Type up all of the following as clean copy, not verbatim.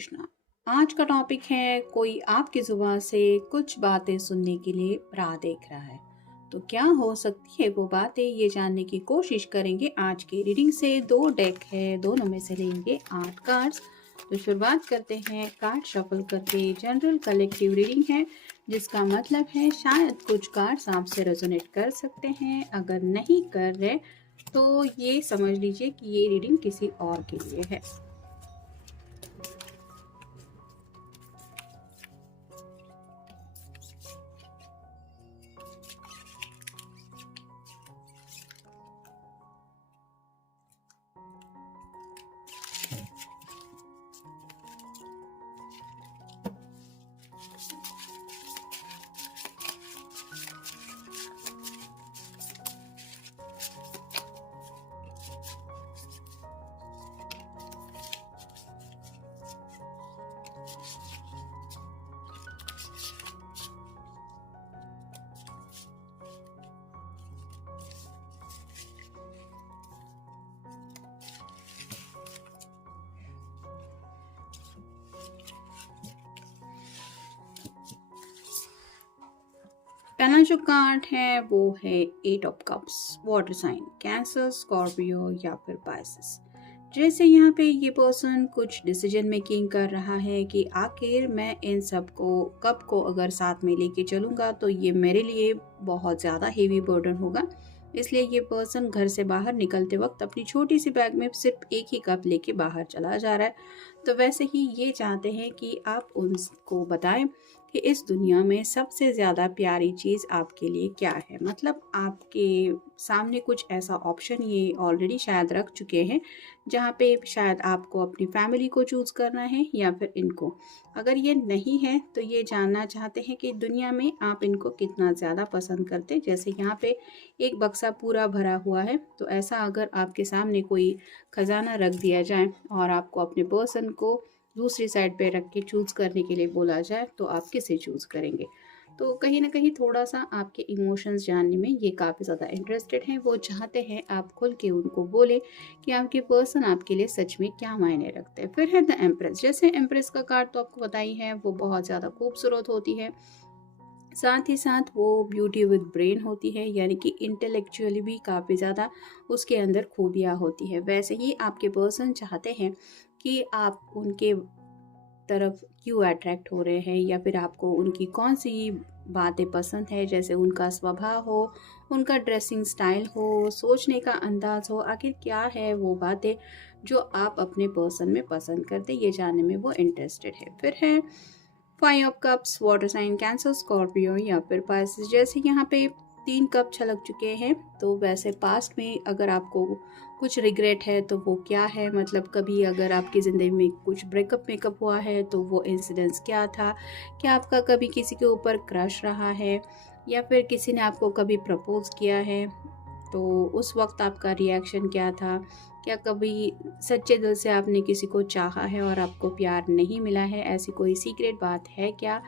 कृष्णा। आज का टॉपिक है कोई आपकी जुबान से कुछ बातें सुनने के लिए राह देख रहा है। तो क्या हो सकती है वो बातें, ये जानने की कोशिश करेंगे आज की रीडिंग से। दो डेक है, दोनों में से लेंगे 8 कार्ड्स। तो शुरुआत करते हैं कार्ड शफल करके। जनरल कलेक्टिव रीडिंग है, जिसका मतलब है शायद कुछ कार्ड्स आपसे रेजोनेट कर सकते हैं। अगर नहीं कर रहे तो ये समझ लीजिए कि ये रीडिंग किसी और के लिए है। पहला जो कार्ड है वो है 8 of cups, water sign, Cancer, Scorpio या फिर पाइसेस। जैसे यहाँ पे ये पर्सन कुछ डिसीजन मेकिंग कर रहा है कि आखिर मैं इन सब को कब को अगर साथ में लेके चलूँगा तो ये मेरे लिए बहुत ज़्यादा हेवी बर्डन होगा। इसलिए ये पर्सन घर से बाहर निकलते वक्त अपनी छोटी सी बैग में सिर्फ एक ही कप लेके बाहर चला जा रहा है। तो वैसे ही ये चाहते हैं कि आप उनको बताएं कि इस दुनिया में सबसे ज़्यादा प्यारी चीज़ आपके लिए क्या है। मतलब आपके सामने कुछ ऐसा ऑप्शन ये ऑलरेडी शायद रख चुके हैं, जहाँ पे शायद आपको अपनी फैमिली को चूज़ करना है या फिर इनको। अगर ये नहीं है तो ये जानना चाहते हैं कि दुनिया में आप इनको कितना ज़्यादा पसंद करते हैं। जैसे यहाँ पे एक बक्सा पूरा भरा हुआ है, तो ऐसा अगर आपके सामने कोई खजाना रख दिया जाए और आपको अपने पर्सन को दूसरी साइड पे रख के चूज़ करने के लिए बोला जाए तो आप किसे चूज़ करेंगे। तो कहीं ना कहीं थोड़ा सा आपके इमोशंस जानने में ये काफ़ी ज़्यादा इंटरेस्टेड हैं। वो चाहते हैं आप खुल के उनको बोले कि आपके पर्सन आपके लिए सच में क्या मायने रखते हैं। फिर है द एम्प्रेस। जैसे एम्प्रेस का कार्ड तो आपको पता ही है, वो बहुत ज़्यादा खूबसूरत होती है, साथ ही साथ वो ब्यूटी विद ब्रेन होती है, यानी कि इंटेलेक्चुअली भी काफ़ी ज़्यादा उसके अंदर खूबियाँ होती है। वैसे ही आपके पर्सन चाहते हैं कि आप उनके तरफ क्यों अट्रैक्ट हो रहे हैं, या फिर आपको उनकी कौन सी बातें पसंद है। जैसे उनका स्वभाव हो, उनका ड्रेसिंग स्टाइल हो, सोचने का अंदाज हो, आखिर क्या है वो बातें जो आप अपने पर्सन में पसंद करते, ये जानने में वो इंटरेस्टेड है। फिर है 5 of cups, water sign, Cancer, Scorpio या फिर पाइसेस। जैसे यहाँ पे 3 कप छलक चुके हैं, तो वैसे पास्ट में अगर आपको कुछ रिग्रेट है तो वो क्या है। मतलब कभी अगर आपकी ज़िंदगी में कुछ ब्रेकअप मेकअप हुआ है तो वो इंसिडेंस क्या था। क्या आपका कभी किसी के ऊपर क्रश रहा है, या फिर किसी ने आपको कभी प्रपोज किया है तो उस वक्त आपका रिएक्शन क्या था। क्या कभी सच्चे दिल से आपने किसी को चाहा है और आपको प्यार नहीं मिला है, ऐसी कोई सीक्रेट बात है क्या,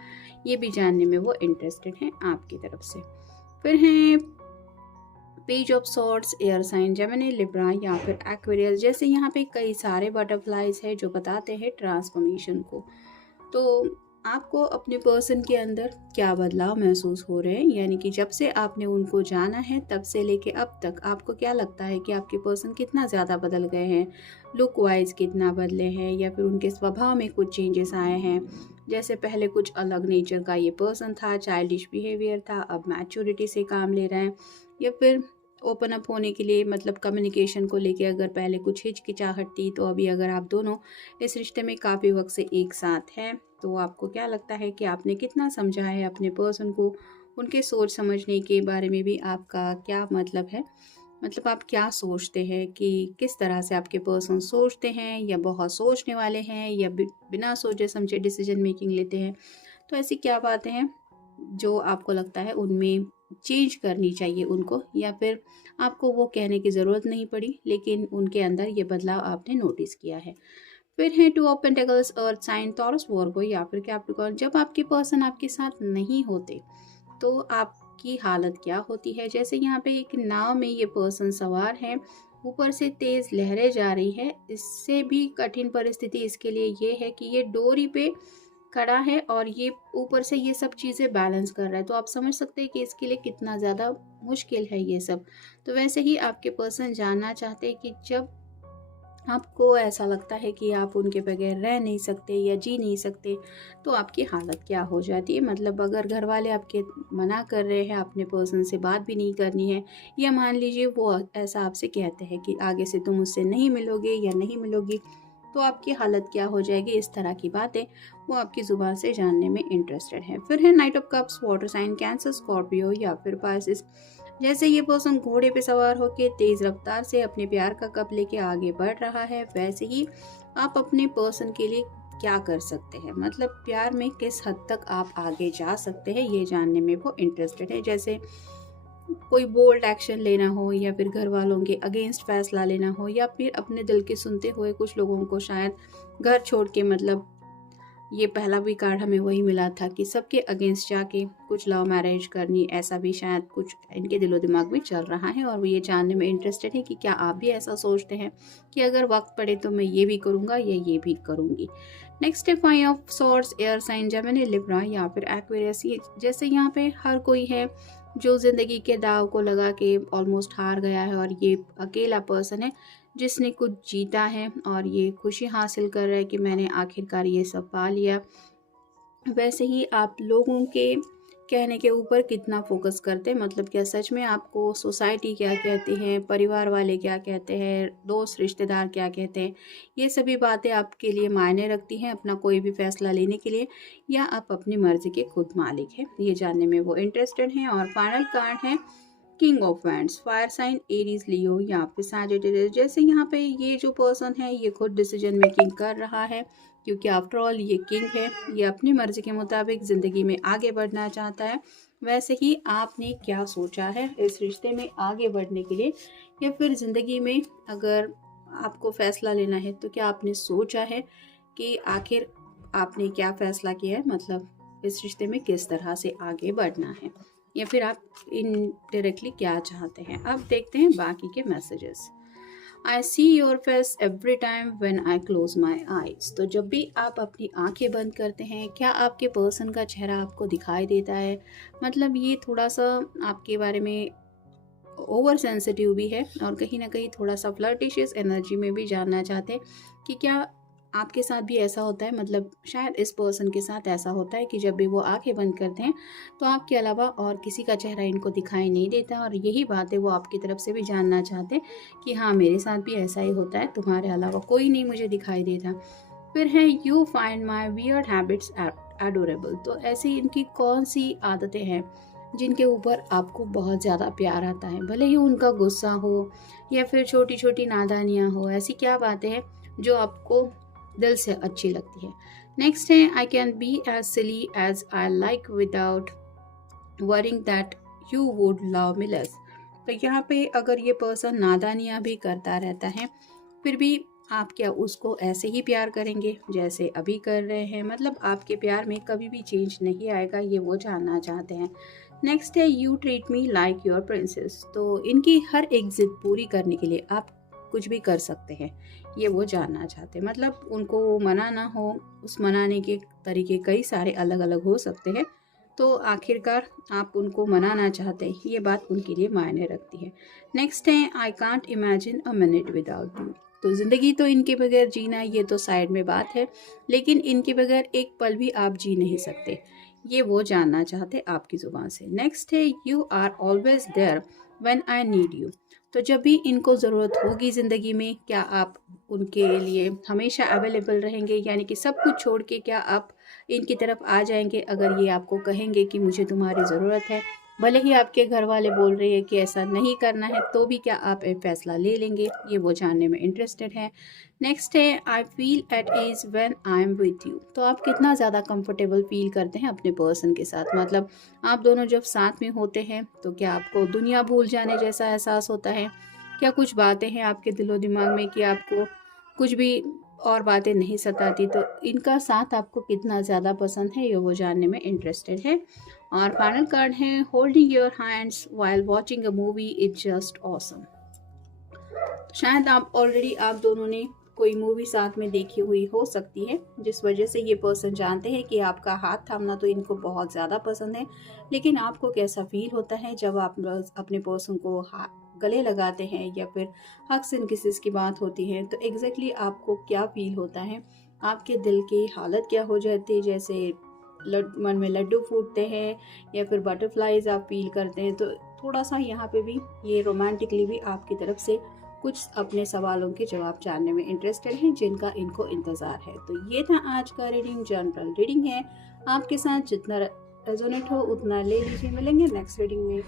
ये भी जानने में वो इंटरेस्टेड हैं आपकी तरफ से। फिर हैं page of swords, air sign, Gemini, Libra या फिर एक्वेरियस। जैसे यहाँ पे कई सारे बटरफ्लाइज है जो बताते हैं ट्रांसफॉर्मेशन को। तो आपको अपने पर्सन के अंदर क्या बदलाव महसूस हो रहे हैं, यानी कि जब से आपने उनको जाना है तब से लेके अब तक आपको क्या लगता है कि आपके पर्सन कितना ज़्यादा बदल गए हैं, लुक वाइज कितना बदले हैं, या फिर उनके स्वभाव में कुछ चेंजेस आए हैं। जैसे पहले कुछ अलग नेचर का ये पर्सन था, चाइल्डिश बिहेवियर था, अब मैच्योरिटी से काम ले रहे हैं, या फिर ओपन अप होने के लिए, मतलब कम्युनिकेशन को लेके अगर पहले कुछ हिचकिचाहट थी तो अभी अगर आप दोनों इस रिश्ते में काफ़ी वक्त से एक साथ हैं तो आपको क्या लगता है कि आपने कितना समझा है अपने पर्सन को। उनके सोच समझने के बारे में भी आपका क्या मतलब है, मतलब आप क्या सोचते हैं कि किस तरह से आपके पर्सन सोचते हैं, या बहुत सोचने वाले हैं, या बिना सोचे समझे डिसीजन मेकिंग लेते हैं। तो ऐसी क्या बातें हैं जो आपको लगता है उनमें चेंज करनी चाहिए उनको, या फिर आपको वो कहने की ज़रूरत नहीं पड़ी लेकिन उनके अंदर ये बदलाव आपने नोटिस किया है। फिर है 2 of pentacles, earth sign, Taurus, Virgo या फिर कैप्रिकॉर्न। जब आपके पर्सन आपके साथ नहीं होते तो आप की हालत क्या होती है। जैसे यहाँ पे एक नाव में ये पर्सन सवार है, ऊपर से तेज लहरें जा रही है। इससे भी कठिन परिस्थिति इसके लिए ये है कि ये डोरी पे खड़ा है और ये ऊपर से ये सब चीज़ें बैलेंस कर रहा है। तो आप समझ सकते हैं कि इसके लिए कितना ज़्यादा मुश्किल है ये सब। तो वैसे ही आपके पर्सन जानना चाहते हैं कि जब आपको ऐसा लगता है कि आप उनके बगैर रह नहीं सकते या जी नहीं सकते, तो आपकी हालत क्या हो जाती है। मतलब अगर घर वाले आपके मना कर रहे हैं, अपने पर्सन से बात भी नहीं करनी है, या मान लीजिए वो ऐसा आपसे कहते हैं कि आगे से तुम मुझसे नहीं मिलोगे या नहीं मिलोगी, तो आपकी हालत क्या हो जाएगी। इस तरह की बातें वो आपकी ज़ुबान से जानने में इंटरेस्टेड है। फिर है knight of cups, water sign, Cancer, Scorpio या फिर पाइसेस। जैसे ये पर्सन घोड़े पे सवार होकर तेज रफ्तार से अपने प्यार का कप लेके आगे बढ़ रहा है, वैसे ही आप अपने पर्सन के लिए क्या कर सकते हैं, मतलब प्यार में किस हद तक आप आगे जा सकते हैं, ये जानने में वो इंटरेस्टेड है। जैसे कोई बोल्ड एक्शन लेना हो, या फिर घर वालों के अगेंस्ट फैसला लेना हो, या फिर अपने दिल की सुनते हुए कुछ लोगों को शायद घर छोड़ के, मतलब ये पहला भी कार्ड हमें वही मिला था कि सबके अगेंस्ट जाके कुछ लव मैरिज करनी, ऐसा भी शायद कुछ इनके दिलो दिमाग में चल रहा है। और वो ये जानने में इंटरेस्टेड है कि क्या आप भी ऐसा सोचते हैं कि अगर वक्त पड़े तो मैं ये भी करूँगा या ये भी करूँगी। नेक्स्ट है five of swords, air sign, Gemini, Libra या फिर एक्वेरियस। ये जैसे यहाँ पे हर कोई है जो ज़िंदगी के दाव को लगा के ऑलमोस्ट हार गया है, और ये अकेला पर्सन है जिसने कुछ जीता है और ये खुशी हासिल कर रहा है कि मैंने आखिरकार ये सब पा लिया। वैसे ही आप लोगों के कहने के ऊपर कितना फोकस करते हैं, मतलब क्या सच में आपको सोसाइटी क्या कहती है, परिवार वाले क्या कहते हैं, दोस्त रिश्तेदार क्या कहते हैं, ये सभी बातें आपके लिए मायने रखती हैं अपना कोई भी फैसला लेने के लिए, या आप अपनी मर्जी के खुद मालिक हैं, ये जानने में वो इंटरेस्टेड हैं। और फाइनल कार्ड है king of wands, fire sign, Aries, Leo या फिर सैजिटेरियस। जैसे यहाँ पे ये जो पर्सन है ये खुद डिसीजन मेकिंग कर रहा है, क्योंकि आफ्टर ऑल ये किंग है, ये अपनी मर्जी के मुताबिक ज़िंदगी में आगे बढ़ना चाहता है। वैसे ही आपने क्या सोचा है इस रिश्ते में आगे बढ़ने के लिए, या फिर ज़िंदगी में अगर आपको फ़ैसला लेना है तो क्या आपने सोचा है कि आखिर आपने क्या फ़ैसला किया है, मतलब इस रिश्ते में किस तरह से आगे बढ़ना है, या फिर आप इनडायरेक्टली क्या चाहते हैं। अब देखते हैं बाकी के messages. I see your face every time when I close my eyes. तो जब भी आप अपनी आंखें बंद करते हैं, क्या आपके पर्सन का चेहरा आपको दिखाई देता है। मतलब ये थोड़ा सा आपके बारे में ओवर सेंसिटिव भी है, और कहीं ना कहीं थोड़ा सा फ्लर्टिशियस एनर्जी में भी जानना चाहते हैं कि क्या आपके साथ भी ऐसा होता है। मतलब शायद इस पर्सन के साथ ऐसा होता है कि जब भी वो आंखें बंद करते हैं तो आपके अलावा और किसी का चेहरा इनको दिखाई नहीं देता, और यही बात है वो आपकी तरफ से भी जानना चाहते हैं कि हाँ मेरे साथ भी ऐसा ही होता है, तुम्हारे अलावा कोई नहीं मुझे दिखाई देता। फिर है you find my weird habits adorable. तो ऐसी इनकी कौन सी आदतें हैं जिनके ऊपर आपको बहुत ज़्यादा प्यार आता है, भले ही उनका गुस्सा हो या फिर छोटी छोटी नादानियाँ हो, ऐसी क्या बातें हैं जो आपको दिल से अच्छी लगती है। नेक्स्ट है I can be as silly as I like without worrying that you would love me less. तो यहाँ पे अगर ये पर्सन नादानियाँ भी करता रहता है, फिर भी आप क्या उसको ऐसे ही प्यार करेंगे जैसे अभी कर रहे हैं, मतलब आपके प्यार में कभी भी चेंज नहीं आएगा, ये वो जानना चाहते हैं। नेक्स्ट है you treat me like your princess. तो इनकी हर एक जिद पूरी करने के लिए आप कुछ भी कर सकते हैं, ये वो जानना चाहते हैं। मतलब उनको मनाना हो, उस मनाने के तरीके कई सारे अलग अलग हो सकते हैं, तो आखिरकार आप उनको मनाना चाहते हैं, ये बात उनके लिए मायने रखती है। नेक्स्ट है I can't imagine a minute without you. तो ज़िंदगी तो इनके बगैर जीना ये तो साइड में बात है, लेकिन इनके बगैर एक पल भी आप जी नहीं सकते, ये वो जानना चाहते आपकी ज़ुबान से। नेक्स्ट है you are always there when I need you. तो जब भी इनको ज़रूरत होगी ज़िंदगी में, क्या आप उनके लिए हमेशा अवेलेबल रहेंगे, यानी कि सब कुछ छोड़ के क्या आप इनकी तरफ आ जाएंगे अगर ये आपको कहेंगे कि मुझे तुम्हारी ज़रूरत है। भले ही आपके घर वाले बोल रहे हैं कि ऐसा नहीं करना है, तो भी क्या आप एक फ़ैसला ले लेंगे, ये वो जानने में इंटरेस्टेड है। नेक्स्ट है I feel at ease when I am with you. तो आप कितना ज़्यादा कंफर्टेबल फील करते हैं अपने पर्सन के साथ, मतलब आप दोनों जब साथ में होते हैं तो क्या आपको दुनिया भूल जाने जैसा एहसास होता है। क्या कुछ बातें हैं आपके दिलो दिमाग में कि आपको कुछ भी और बातें नहीं सताती। तो इनका साथ आपको कितना ज़्यादा पसंद है ये वो जानने में इंटरेस्टेड है। और फाइनल कार्ड है holding your hands while watching a movie is just awesome. शायद आप दोनों ने कोई मूवी साथ में देखी हुई हो सकती है, जिस वजह से ये पर्सन जानते हैं कि आपका हाथ थामना तो इनको बहुत ज़्यादा पसंद है। लेकिन आपको कैसा फील होता है जब आप अपने पर्सन को गले लगाते हैं या फिर हग्स एंड किसेस की बात होती है, तो एग्जैक्टली आपको क्या फील होता है, आपके दिल की हालत क्या हो जाती है। जैसे मन में लड्डू फूटते हैं या फिर बटरफ्लाइज आप फील करते हैं। तो थोड़ा सा यहाँ पे भी ये रोमांटिकली भी आपकी तरफ से कुछ अपने सवालों के जवाब जानने में इंटरेस्टेड हैं, जिनका इनको इंतज़ार है। तो ये था आज का रीडिंग, जनरल रीडिंग है। आपके साथ जितना रेजोनेट हो उतना ले लीजिए। मिलेंगे नेक्स्ट रीडिंग में।